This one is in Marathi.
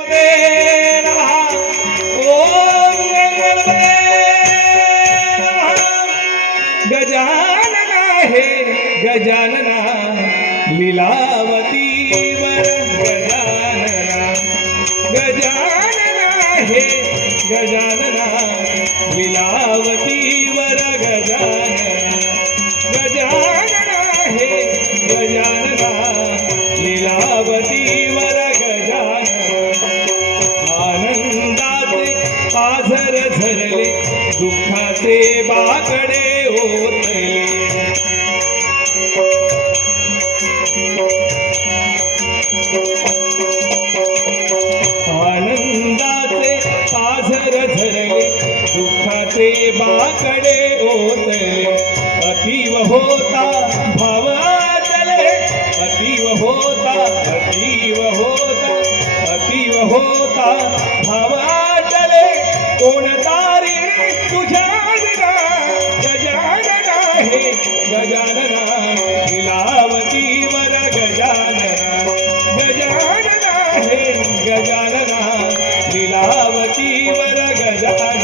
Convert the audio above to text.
गजानना गणपते आहे गजानना लीलावती वर गजानना गजानन आहे गजानना लीलावती वर पाझर झरले दुःखाचे बाकडे ओतले. आनंदाचे पाझर झरले दुःखाचे बाकडे ओतले. अतीव होता भाव अतीव होता अतीव होता अतीव होता भाव लीलावती वर